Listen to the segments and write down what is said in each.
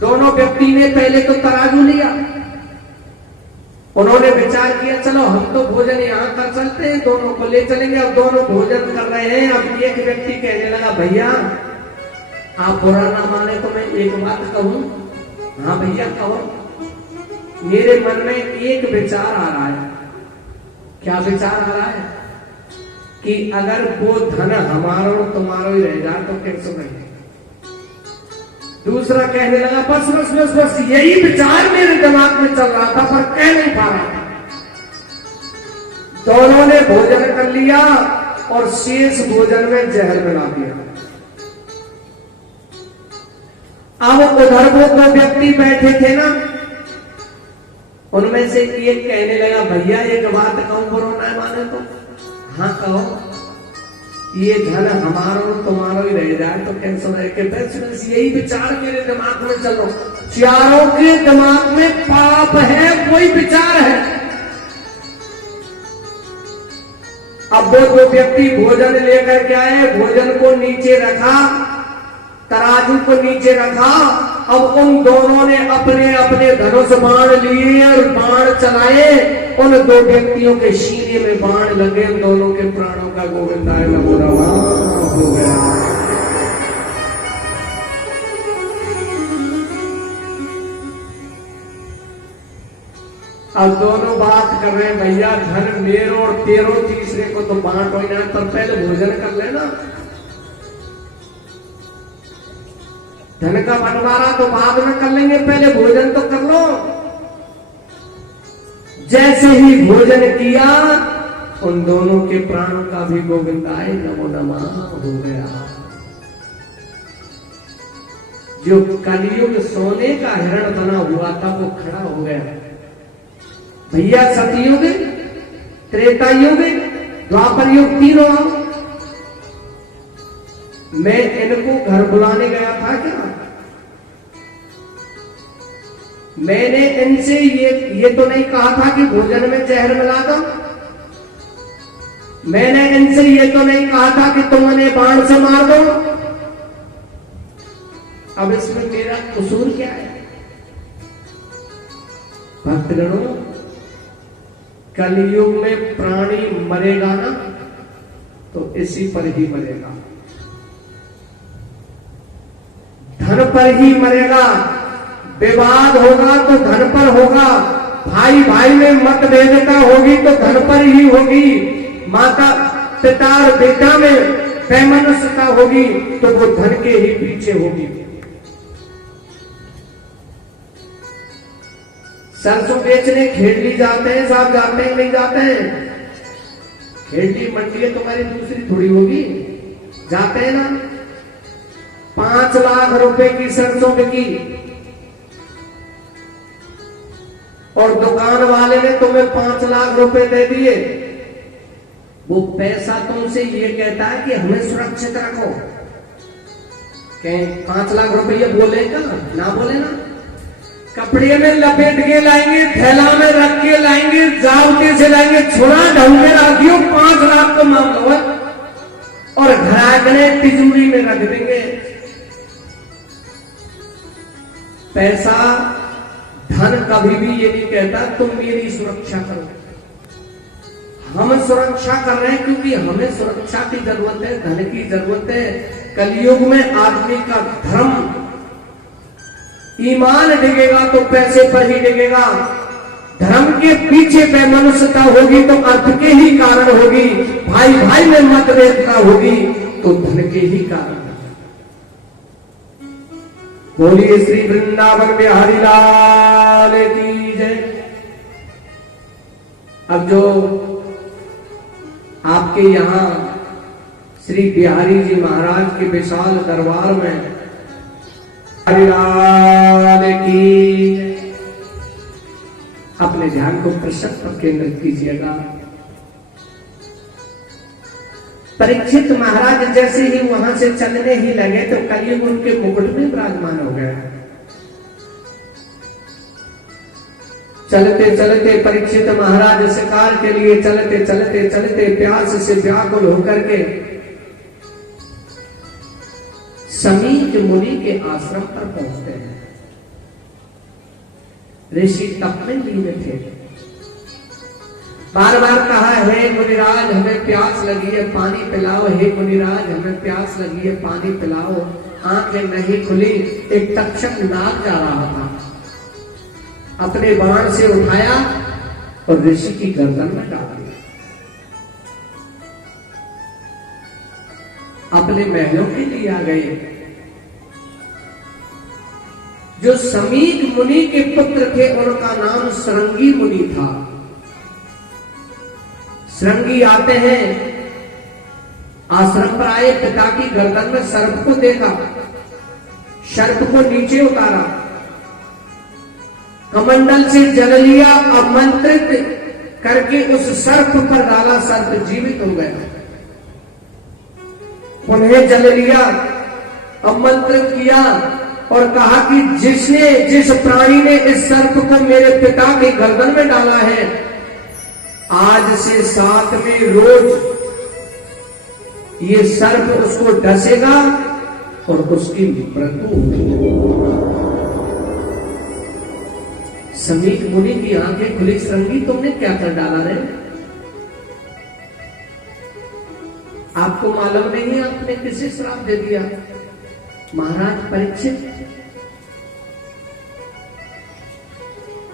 दोनों व्यक्ति ने पहले तो तराजू लिया, उन्होंने विचार किया चलो हम तो भोजन यहां कर चलते हैं, दोनों को ले चलेंगे। अब दोनों भोजन कर रहे हैं। अब एक व्यक्ति कहने लगा भैया आप बुरा ना माने तो मैं एक बात कहूं। हाँ भैया कहो। मेरे मन में एक विचार आ रहा है। क्या विचार आ रहा है? कि अगर वो धन हमारा और तुम्हारा ही रह जाए तो कैसे रहे। दूसरा कहने लगा बस बस बस बस यही विचार मेरे दिमाग में चल रहा था पर कह नहीं पा रहा था। दोनों ने भोजन कर लिया और शेष भोजन में जहर मिला दिया। अब उधर वो दो व्यक्ति बैठे थे ना, उनमें से एक कहने लगा भैया एक बात कहूं बुरा ना माने तो। हाँ कहो। ये धन हमारा और तुम्हारा ही रह जाए तो कैंसर रहे के बस यही विचार मेरे दिमाग में चलो। चारों के दिमाग में पाप है, कोई विचार है। अब वो दो व्यक्ति भोजन लेकर के आए, भोजन को नीचे रखा, तराजू को नीचे रखा। अब उन दोनों ने अपने अपने धनुष बाण लिए और बाण चलाए। उन दो व्यक्तियों के सीने में बाण लगे, दोनों के प्राणों का गोविंदाय नमो नमः हो गया। अब दोनों बात कर रहे हैं भैया धन मेरो और तेरो, तीसरे को तो बांट हो ना, पर पहले भोजन कर लेना। धन का बंटवारा तो बाद में कर लेंगे, पहले भोजन तो कर लो। जैसे ही भोजन किया उन दोनों के प्राणों का भी गोविंदाय नमो नमः हो गया। जो कलयुग सोने का हिरण बना हुआ था वो खड़ा हो गया। भैया सतयुग, त्रेता युग, द्वापर युग तीनों आओ। मैं इनको घर बुलाने गया था क्या? मैंने इनसे ये तो नहीं कहा था कि भोजन में जहर मिला दो। मैंने इनसे ये तो नहीं कहा था कि तुम उन्हें बाण से मार दो। अब इसमें मेरा कसूर क्या है? भक्तगणों, कलयुग में प्राणी मरेगा ना तो इसी पर ही मरेगा, धन पर ही मरेगा। विवाद होगा तो धन पर होगा, भाई भाई में मतभेदता होगी तो धन पर ही होगी, माता पिता और बेटा में वैमनस्यता होगी तो वो धन के ही पीछे होगी। सरसों बेचने खेड़ली जाते हैं साहब, जाते हैं नहीं जाते हैं? खेड़ली मंडी है तुम्हारी दूसरी थोड़ी होगी, जाते हैं ना। 5 लाख रुपए की सरसों बिकी और दुकान वाले ने तुम्हें 5 लाख रुपए दे दिए। वो पैसा तुमसे ये कहता है कि हमें सुरक्षित रखो। कहें 5 लाख रुपये बोलेगा ना, बोले ना। कपड़े में लपेट के लाएंगे, थैला में रख के लाएंगे, जावते से लाएंगे, छुरा ढंग के रखियो 5 लाख को मांगो और घराकने तिजोरी में रख देंगे। पैसा धन कभी भी ये नहीं कहता तुम मेरी सुरक्षा करो। हम सुरक्षा कर रहे हैं क्योंकि हमें सुरक्षा की जरूरत है, धन की जरूरत है। कलयुग में आदमी का धर्म, ईमान डिगेगा तो पैसे पर ही डिगेगा। धर्म के पीछे वैमनस्यता होगी तो अर्थ के ही कारण होगी, भाई भाई में मतभेदता होगी तो धन के ही कारण। बोलिए श्री वृंदावन बिहारी लाल की जय। अब जो आपके यहाँ श्री बिहारी जी महाराज के विशाल दरबार में बिहारी लाल की, अपने ध्यान को प्रसन्न पर केंद्रित कीजिएगा। परीक्षित महाराज जैसे ही वहां से चलने ही लगे तो कलयुग उनके मुकुट में विराजमान हो गया। चलते चलते परीक्षित महाराज शिकार के लिए चलते चलते चलते प्यास से व्याकुल होकर के समीक मुनि के आश्रम पर पहुंचते हैं। ऋषि तप में लीन थे। बार बार कहा, हे मुनिराज हमें प्यास लगी है पानी पिलाओ, हे मुनिराज हमें प्यास लगी है पानी पिलाओ। आंखें नहीं खुली। एक तक्षक नाग जा रहा था, अपने बाण से उठाया और ऋषि की गर्दन में डाल दिया। अपने महलों के लिए आ गए। जो समीक मुनि के पुत्र थे उनका नाम श्रृंगी मुनि था। श्रृंगी आते हैं, आश्रम पर आए, पिता की गर्दन में सर्प को देखा, सर्प को नीचे उतारा, कमंडल से जल लिया, आमंत्रित करके उस सर्प पर डाला, सर्प जीवित हो गया। उन्हें जल लिया, आमंत्रित किया और कहा कि जिस प्राणी ने इस सर्प को मेरे पिता की गर्दन में डाला है, आज से 7वें रोज ये सर्प उसको डसेगा और उसकी मृत्यु होगी। समीक मुनि की आंखें खुली। श्रृंगी तुमने क्या कर डाला रे? आपको मालूम नहीं आपने किसे श्राप दे दिया? महाराज परीक्षित।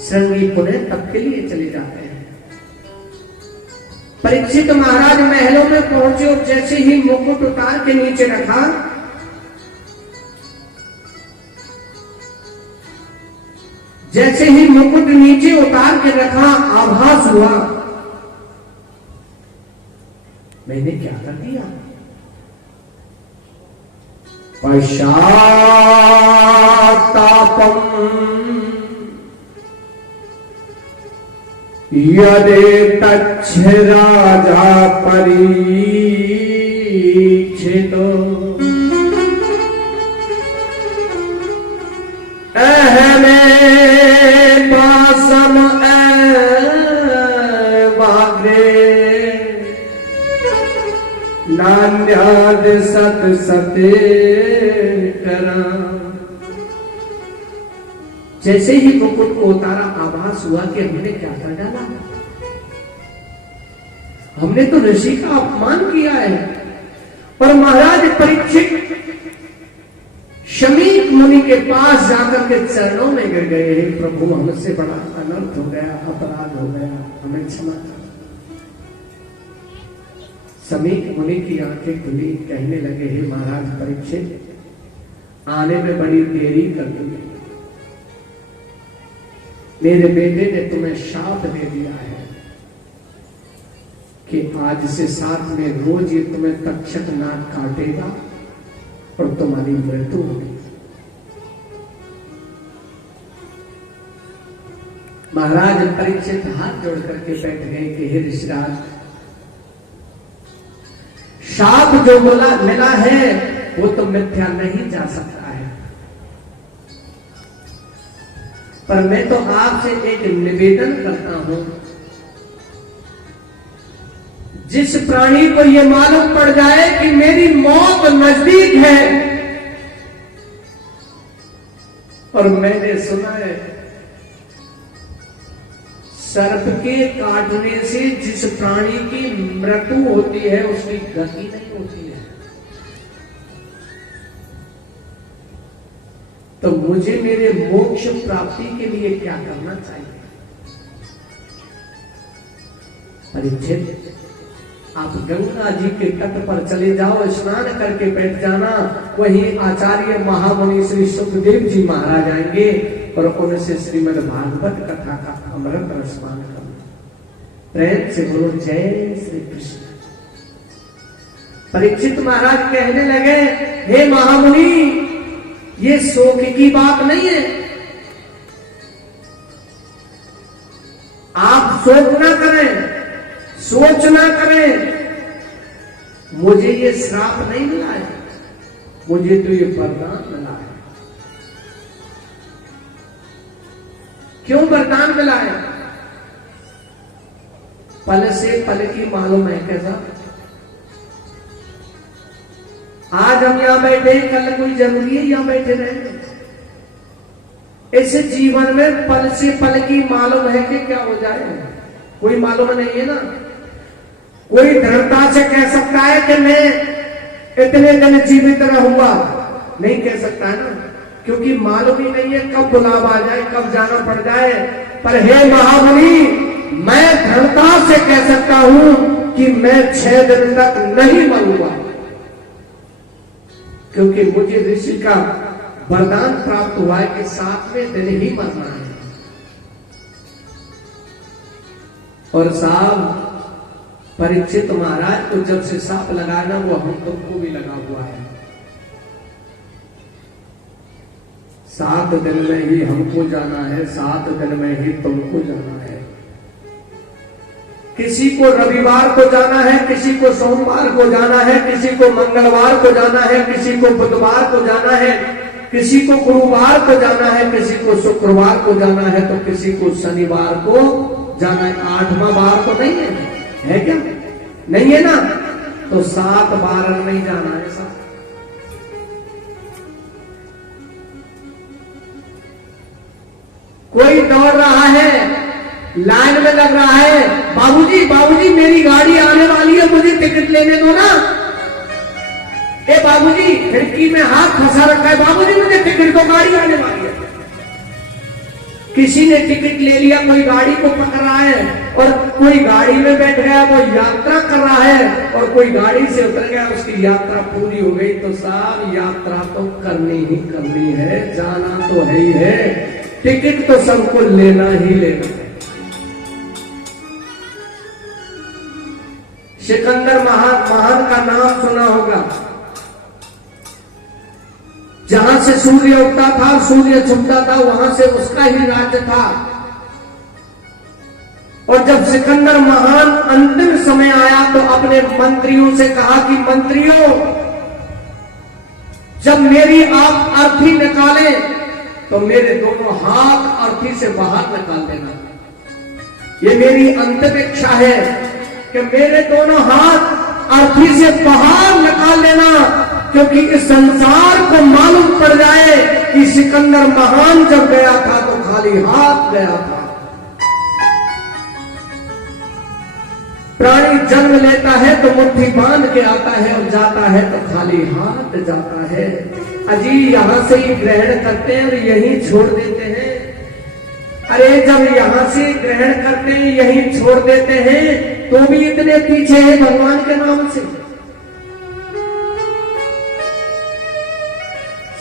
श्रृंगी पुनः तप के लिए चले जाते हैं। परीक्षित महाराज महलों में पहुंचे और जैसे ही मुकुट उतार के नीचे रखा, जैसे ही मुकुट नीचे उतार के रखा, आभास हुआ मैंने क्या कर दिया। पश्चात्तापम यदे तच्छ राजा परीक्षितो अहमे पासम वाग्रे नान्याद सत सते करा। जैसे ही मुकुट को उतारा, आभास हुआ कि हमने क्या कर डाला। हमने तो ऋषि का अपमान किया है। पर महाराज परीक्षित शमीक मुनि के पास जाकर के चरणों में गिर गए। हे प्रभु, हमसे बड़ा अनर्थ हो गया, अपराध हो गया, हमें क्षमा कर। समीक मुनि की आंखें खुली, कहने लगे, हे महाराज परीक्षित, आने में बड़ी देरी कर दी। मेरे बेटे ने तुम्हें शाप दे दिया है कि आज से 7वें रोज ये तुम्हें तक्षक नाग काटेगा और तुम्हारी मृत्यु होगी। महाराज परीक्षित हाथ जोड़ करके बैठ गए कि हे ऋषिराज, शाप जो मिला है वो तो मिथ्या नहीं जा सकता है। पर मैं तो आपसे एक निवेदन करता हूं, जिस प्राणी को यह मालूम पड़ जाए कि मेरी मौत नजदीक है, और मैंने सुना है सर्प के काटने से जिस प्राणी की मृत्यु होती है उसकी गति नहीं होती है, तो मुझे मेरे मोक्ष प्राप्ति के लिए क्या करना चाहिए? परीक्षित, आप गंगा जी के तट पर चले जाओ, स्नान करके बैठ जाना। वही आचार्य महामुनि श्री सुखदेव जी महाराज आएंगे और उनसे श्रीमद् भागवत कथा का अमृत रसपान करना। प्रेम से बोलो जय श्री कृष्ण। परीक्षित महाराज कहने लगे, हे महामुनि, ये शोक की बात नहीं है, आप शोक ना करें, सोच ना करें। मुझे ये श्राप नहीं मिला है, मुझे तो ये वरदान मिला है। क्यों वरदान मिला है? पल से पल की मालूम है कैसा। आज हम यहां बैठे, कल कोई जरूरी है यहां बैठे रहेंगे। इस जीवन में पल से पल की मालूम है कि क्या हो जाए, कोई मालूम नहीं है ना। कोई दृढ़ता से कह सकता है कि मैं इतने दिन जीवित रहूंगा, नहीं कह सकता है ना, क्योंकि मालूम ही नहीं है कब बुलावा आ जाए, कब जाना पड़ जाए। पर हे महामुनि, मैं दृढ़ता से कह सकता हूं कि मैं 6 दिन तक नहीं मरूंगा, क्योंकि मुझे ऋषि का वरदान प्राप्त हुआ है कि 7वें दिन ही मरना है। और साहब परीक्षित महाराज को जब से सांप लगाना, वो हम तुमको भी लगा हुआ है। 7 दिन में ही हमको जाना है, 7 दिन में ही तुमको जाना है। किसी को रविवार को जाना है, किसी को सोमवार को जाना है, किसी को मंगलवार को जाना है, किसी को बुधवार को जाना है, किसी को गुरुवार को जाना है, किसी को शुक्रवार को जाना है, तो किसी को शनिवार को जाना है। 8वां बार तो नहीं है क्या? नहीं है ना, तो 7 बार नहीं जाना है साहब। कोई दौड़ रहा है, लाइन में लग रहा है, बाबूजी बाबूजी मेरी गाड़ी आने वाली है, मुझे टिकट लेने दो ना। ए बाबूजी, खिड़की में हाथ फंसा रखा है, बाबूजी मुझे टिकट दो, गाड़ी आने वाली है। किसी ने टिकट ले लिया, कोई गाड़ी को पकड़ रहा है, और कोई गाड़ी में बैठ गया, वो यात्रा कर रहा है, और कोई गाड़ी से उतर गया, उसकी यात्रा पूरी हो गई। तो साहब यात्रा तो करनी ही करनी है, जाना तो है ही है, टिकट तो सबको लेना ही लेना है। सिकंदर महान का नाम सुना होगा। जहां से सूर्य उगता था, सूर्य छुपता था, वहां से उसका ही राज्य था। और जब सिकंदर महान अंतिम समय आया तो अपने मंत्रियों से कहा कि मंत्रियों, जब मेरी आप अर्थी निकाले तो मेरे दोनों हाथ अर्थी से बाहर निकाल देना। ये मेरी अंतिम इच्छा है कि मेरे दोनों हाथ अर्थी से बाहर निकाल देना, क्योंकि इस संसार को मालूम पड़ जाए कि सिकंदर महान जब गया था तो खाली हाथ गया था। प्राणी जन्म लेता है तो मुट्ठी बांध के आता है, और जाता है तो खाली हाथ जाता है। अजी यहां से ही ग्रहण करते हैं और यहीं छोड़ देते हैं। अरे जब यहां से ग्रहण करते हैं, यहीं छोड़ देते हैं, तो भी इतने पीछे हैं भगवान के नाम से।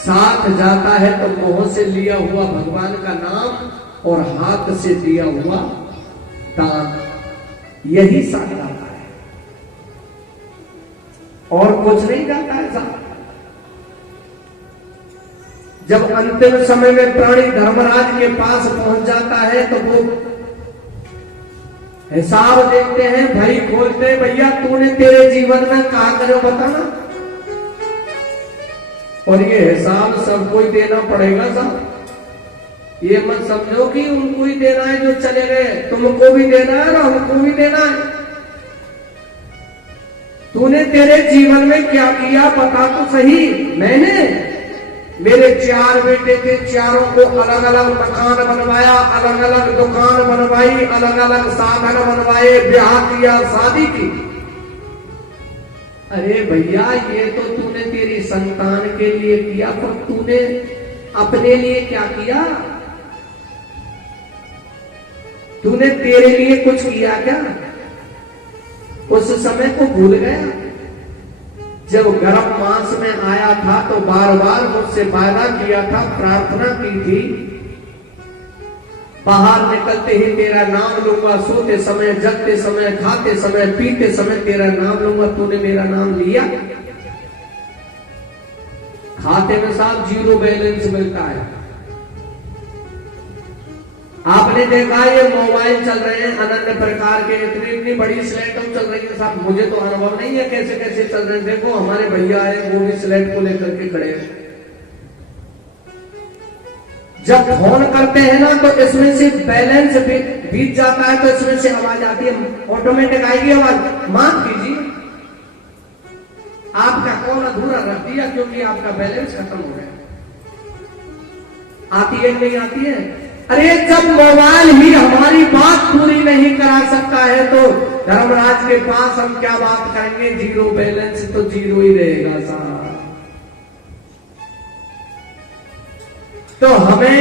साथ जाता है तो मुंह से लिया हुआ भगवान का नाम और हाथ से दिया हुआ दान, यही साथ जाता है, और कुछ नहीं जाता है साथ। जब अंतिम समय में प्राणी धर्मराज के पास पहुंच जाता है तो वो हिसाब देखते हैं, भाई खोलते हैं, भैया तूने तेरे जीवन में कहा करो बताना। और ये हिसाब सबको ही देना पड़ेगा साहब। ये मत समझो कि उनको ही देना है जो चले गए, तुमको भी देना है और हमको भी देना है। तूने तेरे जीवन में क्या किया बता तो सही। मैंने, मेरे 4 बेटे थे, चारों को अलग अलग मकान बनवाया, अलग अलग दुकान बनवाई, अलग अलग साधन बनवाए, ब्याह किया, शादी की। अरे भैया ये तो तूने तेरी संतान के लिए किया, पर तूने अपने लिए क्या किया? तूने तेरे लिए कुछ किया क्या? उस समय को भूल गया। जब गर्भ मास में आया था तो बार बार मुझसे वादा किया था, प्रार्थना की थी, बाहर निकलते ही तेरा नाम लूंगा, सोते समय, जगते समय, खाते समय, पीते समय तेरा नाम लूंगा। तूने मेरा नाम लिया? खाते में साहब 0 बैलेंस मिलता है। आपने देखा ये मोबाइल चल रहे हैं अनन्य प्रकार के, इतनी बड़ी स्लेट चल रही है साहब। मुझे तो अनुभव नहीं है कैसे कैसे चल रहे हैं। देखो हमारे भैया है, वो भी स्लेट को लेकर के खड़े हैं। जब फोन करते हैं ना तो इसमें से बैलेंस बीत जाता है, तो इसमें से आवाज आती है, ऑटोमेटिक आएगी आवाज, माफ कीजिए आपका कॉल अधूरा रख दिया क्योंकि आपका बैलेंस खत्म हो गया। आती है नहीं आती है? अरे जब मोबाइल ही हमारी बात पूरी नहीं करा सकता है तो धर्मराज के पास हम क्या बात करेंगे? जीरो बैलेंस तो जीरो ही रहेगा साहब। तो हमें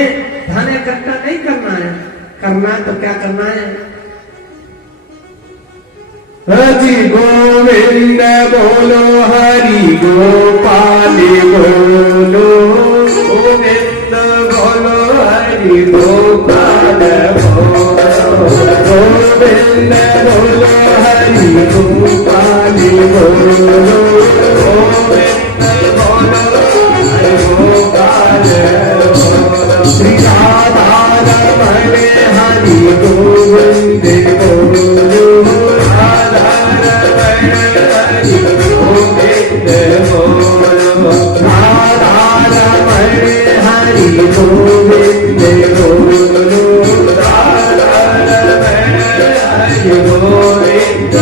धन इकट्ठा नहीं करना है, करना है तो क्या करना है? हरि गोविंद बोलो, हरि गोपाल बोलो, गोविंद बोलो, हरि गोपाल बोलो, गोविंद बोलो, हरि गोपाल बोलो, गोविंद बोलो, हरि गोपाल बोलो। श्री राधा रमण हरि गोविंद बोलो, राधा रमण हरि गोविंद बोलो, राधा रमण हरि गोविंद बोलो, राधा रमण हरि गोविंद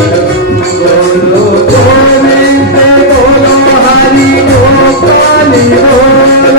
बोलो, गोविंद बोलो, हरि गोपाल बोलो,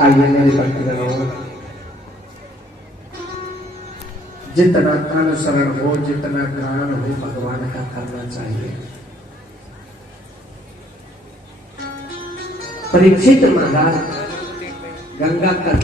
आइए मेरे भक्तजनों, जितना अनुसरण हो, जितना ज्ञान हो, भगवान का करना चाहिए। परीक्षित महाराज गंगा का